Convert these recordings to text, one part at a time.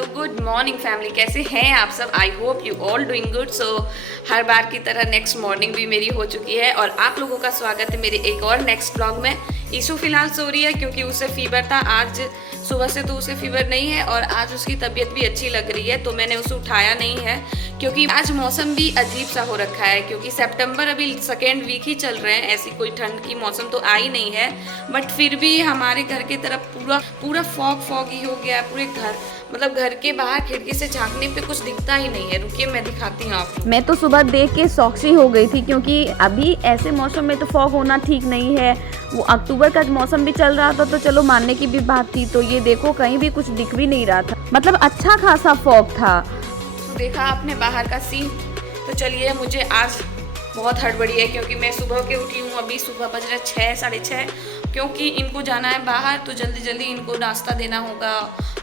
Hello good morning family, कैसे हैं आप सब। I hope you all doing good. So हर बार की तरह नेक्स्ट मॉर्निंग भी मेरी हो चुकी है और आप लोगों का स्वागत है मेरे एक और नेक्स्ट ब्लॉग में। ईशू फिलहाल सो रही है क्योंकि उसे फीवर था। आज सुबह से तो उसे फीवर नहीं है और आज उसकी तबीयत भी अच्छी लग रही है, तो मैंने उसे उठाया नहीं है क्योंकि आज मौसम भी अजीब सा हो रखा है। क्योंकि सितंबर अभी सेकेंड वीक ही चल रहे हैं, ऐसी कोई ठंड की मौसम तो आई नहीं है, बट फिर भी हमारे घर की तरफ पूरा फॉग ही हो गया है। पूरे घर मतलब घर के बाहर खिड़की से झांकने पे कुछ दिखता ही नहीं है। रुकिए मैं दिखाती हूँ आपको। मैं तो सुबह देख के सॉक्सी हो गई थी क्योंकि अभी ऐसे मौसम में तो फॉग होना ठीक नहीं है। वो अक्टूबर का मौसम भी चल रहा था तो चलो मानने की भी बात थी। तो ये देखो कहीं भी कुछ दिख भी नहीं रहा था, मतलब अच्छा खासा फॉग था। तो देखा आपने बाहर का सीन। तो चलिए, मुझे आज बहुत हड़बड़ी है क्योंकि मैं सुबह के उठी हूँ। अभी सुबह बज रहे 6 साढ़े 6, क्योंकि इनको जाना है बाहर तो जल्दी जल्दी इनको नाश्ता देना होगा।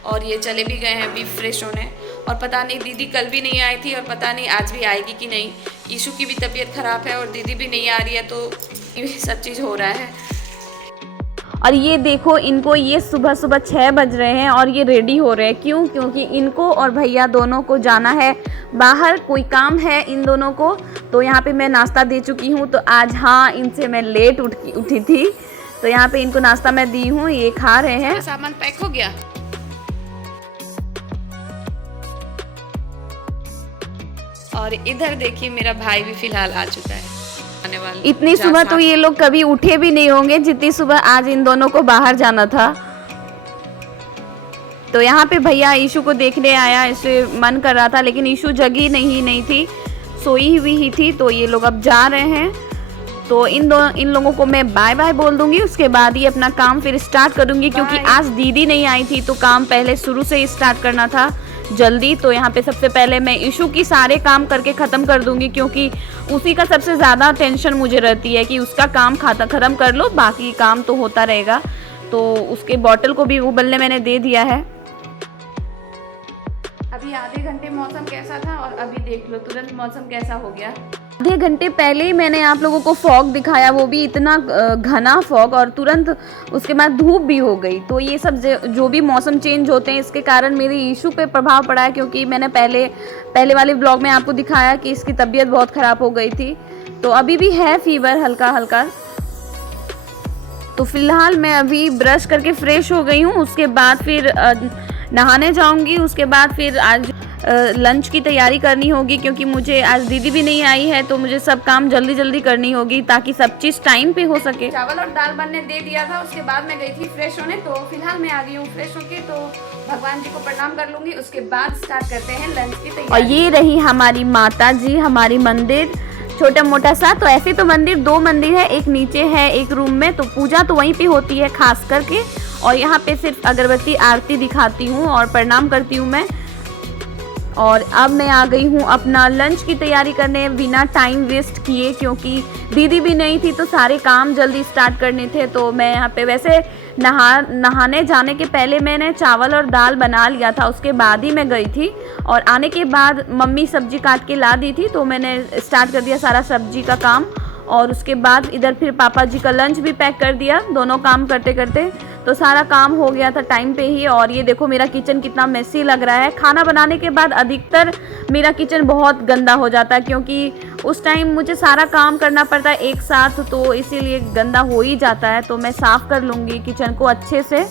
और ये चले भी गए हैं अभी फ्रेश होने। और पता नहीं दीदी कल भी नहीं आई थी और पता नहीं आज भी आएगी कि नहीं। ईशू की भी तबीयत ख़राब है और दीदी भी नहीं आ रही है, तो ये सब चीज़ हो रहा है। और ये देखो इनको, ये सुबह सुबह 6 बज रहे हैं और ये रेडी हो रहे हैं। क्यों? क्योंकि इनको और भैया दोनों को जाना है बाहर, कोई काम है इन दोनों को। तो यहाँ पे मैं नाश्ता दे चुकी हूँ। तो आज हाँ, इनसे मैं लेट उठी थी, तो यहाँ पे इनको नाश्ता मैं दी हूँ, ये खा रहे हैं। सामान पैक हो गया। और इधर देखिए मेरा भाई भी फिलहाल आ चुका है। आने वाले इतनी सुबह तो ये लोग कभी उठे भी नहीं होंगे जितनी सुबह आज इन दोनों को बाहर जाना था। तो यहाँ पे भैया ईशू को देखने आया, इसे मन कर रहा था लेकिन ईशू जगी नहीं थी, सोई हुई ही थी। तो ये लोग अब जा रहे हैं। तो इन लोगों को मैं बाय बाय बोल दूंगी, उसके बाद ही अपना काम फिर स्टार्ट करूंगी क्योंकि आज दीदी नहीं आई थी तो काम पहले शुरू से ही स्टार्ट करना था जल्दी। तो यहाँ पे सबसे पहले मैं ईशू की सारे काम करके ख़त्म कर दूंगी क्योंकि उसी का सबसे ज़्यादा टेंशन मुझे रहती है कि उसका काम ख़त्म कर लो, बाकी काम तो होता रहेगा। तो उसके बॉटल को भी उबलने मैंने दे दिया है। अभी आधे घंटे मौसम कैसा था और अभी देख लो तुरंत मौसम कैसा हो गया। आधे घंटे पहले ही मैंने आप लोगों को फॉग दिखाया, वो भी इतना घना फॉग, और तुरंत उसके बाद धूप भी हो गई। तो ये सब जो भी मौसम चेंज होते हैं इसके कारण मेरी ईशू पे प्रभाव पड़ा है क्योंकि मैंने पहले वाले ब्लॉग में आपको दिखाया कि इसकी तबीयत बहुत ख़राब हो गई थी। तो अभी भी है फीवर हल्का हल्का। तो फिलहाल मैं अभी ब्रश करके फ्रेश हो गई हूँ, उसके बाद फिर नहाने जाऊँगी। उसके बाद फिर आज लंच की तैयारी करनी होगी क्योंकि मुझे आज दीदी भी नहीं आई है, तो मुझे सब काम जल्दी करनी होगी ताकि सब चीज़ टाइम पे हो सके। चावल और दाल बनने दे दिया था, उसके बाद मैं गई थी फ्रेश होने। तो फिलहाल मैं आ गई हूँ फ्रेश होके, तो भगवान जी को प्रणाम कर लूँगी, उसके बाद स्टार्ट करते हैं लंच की तैयारी। और ये रही हमारी माता जी, हमारी मंदिर छोटा मोटा सा। तो ऐसे तो मंदिर 2 मंदिर है, एक नीचे है एक रूम में, तो पूजा तो वहीं पे होती है खास करके। और यहाँ पे सिर्फ अगरबत्ती आरती दिखाती हूँ और प्रणाम करती हूँ मैं। और अब मैं आ गई हूँ अपना लंच की तैयारी करने बिना टाइम वेस्ट किए, क्योंकि दीदी भी नहीं थी तो सारे काम जल्दी स्टार्ट करने थे। तो मैं यहाँ पे वैसे नहाने जाने के पहले मैंने चावल और दाल बना लिया था, उसके बाद ही मैं गई थी। और आने के बाद मम्मी सब्जी काट के ला दी थी तो मैंने स्टार्ट कर दिया सारा सब्जी का काम। और उसके बाद इधर फिर पापा जी का लंच भी पैक कर दिया, दोनों काम करते करते। तो सारा काम हो गया था टाइम पे ही। और ये देखो मेरा किचन कितना मेसी लग रहा है। खाना बनाने के बाद अधिकतर मेरा किचन बहुत गंदा हो जाता है क्योंकि उस टाइम मुझे सारा काम करना पड़ता है एक साथ, तो इसीलिए गंदा हो ही जाता है। तो मैं साफ़ कर लूँगी किचन को अच्छे से।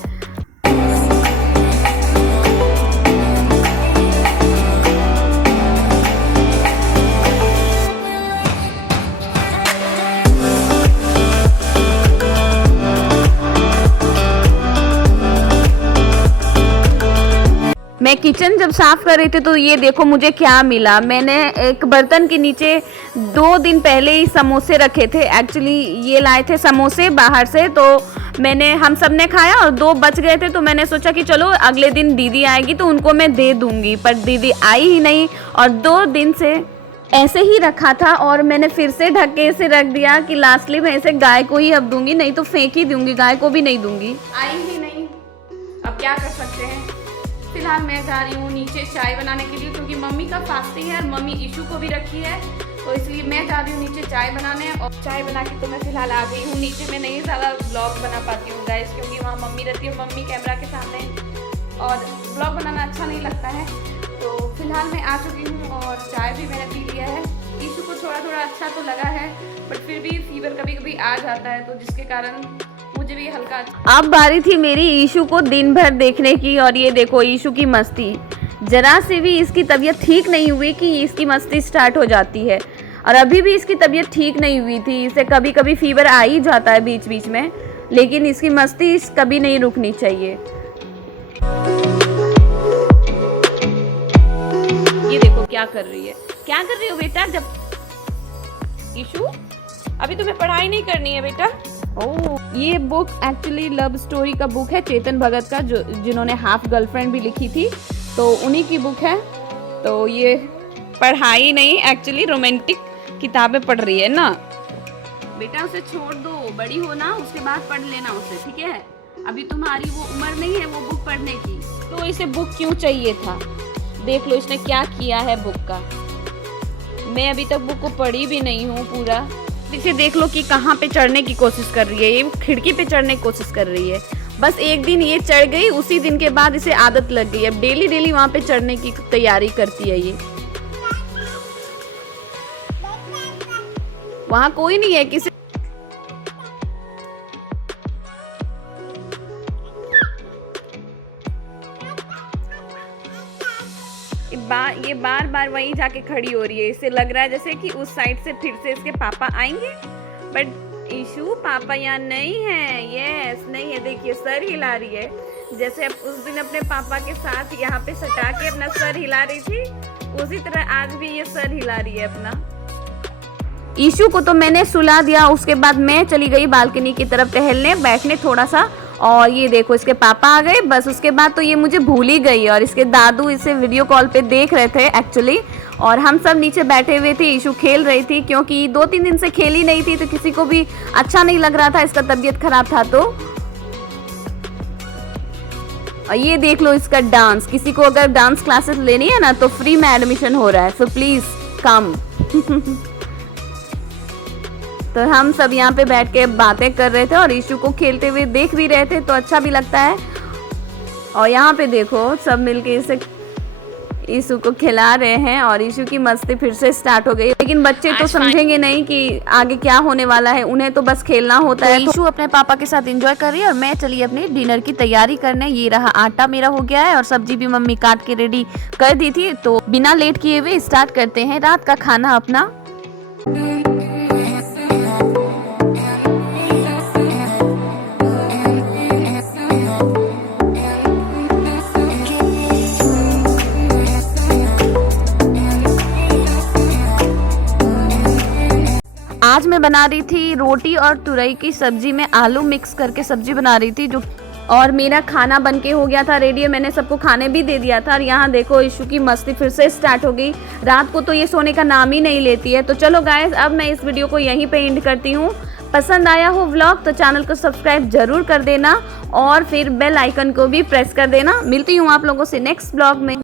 मैं किचन जब साफ़ कर रही थी तो ये देखो मुझे क्या मिला। मैंने एक बर्तन के नीचे 2 दिन पहले ही समोसे रखे थे। एक्चुअली ये लाए थे समोसे बाहर से, तो हम सब ने खाया और 2 बच गए थे। तो मैंने सोचा कि चलो अगले दिन दीदी आएगी तो उनको मैं दे दूँगी, पर दीदी आई ही नहीं और 2 दिन से ऐसे ही रखा था। और मैंने फिर से ढक्के से रख दिया कि लास्टली मैं इसे गाय को ही अब दूँगी, नहीं तो फेंक ही दूँगी, गाय को भी नहीं दूँगी। आई ही नहीं, अब क्या कर सकते हैं। फिलहाल मैं जा रही हूँ नीचे चाय बनाने के लिए क्योंकि मम्मी का फास्टिंग है और मम्मी ईशू को भी रखी है, तो इसलिए मैं जा रही हूँ नीचे चाय बनाने। और चाय बना के तो मैं फिलहाल आ गई हूँ नीचे। मैं नहीं ज़्यादा ब्लॉग बना पाती हूँ गाइस क्योंकि वहाँ मम्मी रहती है, मम्मी कैमरा के सामने और ब्लॉग बनाना अच्छा नहीं लगता है। तो फिलहाल मैं आ चुकी हूँ और चाय भी मैंने पी लिया है। ईशू को थोड़ा थोड़ा अच्छा तो लगा है, बट फिर भी फीवर कभी कभी आ जाता है, तो जिसके कारण मुझे भी हल्का। अब बारी थी मेरी ईशू को दिन भर देखने की, और ये देखो ईशू की मस्ती। जरा से भी इसकी तबीयत ठीक नहीं हुई कि इसकी मस्ती स्टार्ट हो जाती है, और अभी भी इसकी तबीयत ठीक नहीं हुई थी। इसे कभी कभी फीवर आ ही जाता है बीच बीच में, लेकिन इसकी मस्ती कभी नहीं रुकनी चाहिए। ये देखो क्या कर रही है, क्या कर रही हो बेटा? जब ईशू अभी तुम्हें पढ़ाई नहीं करनी है बेटा। ओह, ये बुक एक्चुअली लव स्टोरी का बुक है, चेतन भगत का, जो जिन्होंने हाफ गर्लफ्रेंड भी लिखी थी, तो उन्हीं की बुक है। तो ये पढ़ाई नहीं, एक्चुअली रोमांटिक किताबें पढ़ रही है ना। बेटा उसे छोड़ दो, बड़ी हो ना, उसके बाद पढ़ लेना उसे, ठीक है? अभी तुम्हारी वो उम्र नहीं है वो बुक पढ़ने की। तो इसे बुक क्यों चाहिए था? देख लो इसने क्या किया है बुक का। मैं अभी तक बुक को पढ़ी भी नहीं हूँ पूरा। इसे देख लो कि कहाँ पे चढ़ने की कोशिश कर रही है। ये खिड़की पे चढ़ने की कोशिश कर रही है। बस एक दिन ये चढ़ गई, उसी दिन के बाद इसे आदत लग गई। अब डेली डेली वहाँ पे चढ़ने की तैयारी करती है ये। वहाँ कोई नहीं है, किसी ये बार बार वहीं जाके खड़ी हो रही है। इसे लग रहा है जैसे कि उस साइड से फिर से इसके पापा आएंगे, बट ईशू पापा यहाँ नहीं है। यस, नहीं है। देखिए सर हिला रही है, जैसे अब उस दिन अपने पापा के साथ यहाँ पे सटा के अपना सर हिला रही थी, उसी तरह आज भी ये सर हिला रही है अपना। ईशू को तो मैंने सुला दिया, उसके बाद मैं चली गई बालकनी की तरफ टहलने, बैठने थोड़ा सा, और ये देखो इसके पापा आ गए। बस उसके बाद तो ये मुझे भूल ही गई, और इसके दादू इसे वीडियो कॉल पे देख रहे थे एक्चुअली, और हम सब नीचे बैठे हुए थे। ईशू खेल रही थी, क्योंकि 2-3 दिन से खेली नहीं थी, तो किसी को भी अच्छा नहीं लग रहा था, इसका तबीयत खराब था। तो और ये देख लो इसका डांस। किसी को अगर डांस क्लासेस लेनी है ना तो फ्री में एडमिशन हो रहा है, सो प्लीज कम। तो हम सब यहाँ पे बैठ के बातें कर रहे थे और ईशू को खेलते हुए देख भी रहे थे, तो अच्छा भी लगता है। और यहाँ पे देखो सब मिलके इसे ईशू को खिला रहे हैं, और ईशू की मस्ती फिर से स्टार्ट हो गई। लेकिन बच्चे तो समझेंगे नहीं कि आगे क्या होने वाला है, उन्हें तो बस खेलना होता है। ईशू अपने पापा के साथ एंजॉय कर रही है, और मैं चली अपने डिनर की तैयारी करने। ये रहा आटा मेरा हो गया है, और सब्जी भी मम्मी काट के रेडी कर दी थी। तो बिना लेट किए हुए स्टार्ट करते हैं रात का खाना अपना। आज मैं बना रही थी रोटी और तुरई की सब्जी में आलू मिक्स करके सब्जी बना रही थी, जो और मेरा खाना बनके हो गया था रेडी। मैंने सबको खाने भी दे दिया था, और यहाँ देखो ईशू की मस्ती फिर से स्टार्ट हो गई। रात को तो ये सोने का नाम ही नहीं लेती है। तो चलो गाइस, अब मैं इस वीडियो को यहीं पे एंड करती हूँ। पसंद आया हो व्लॉग तो चैनल को सब्सक्राइब जरूर कर देना, और फिर बेल आइकन को भी प्रेस कर देना। मिलती हूँ आप लोगों से नेक्स्ट व्लॉग में।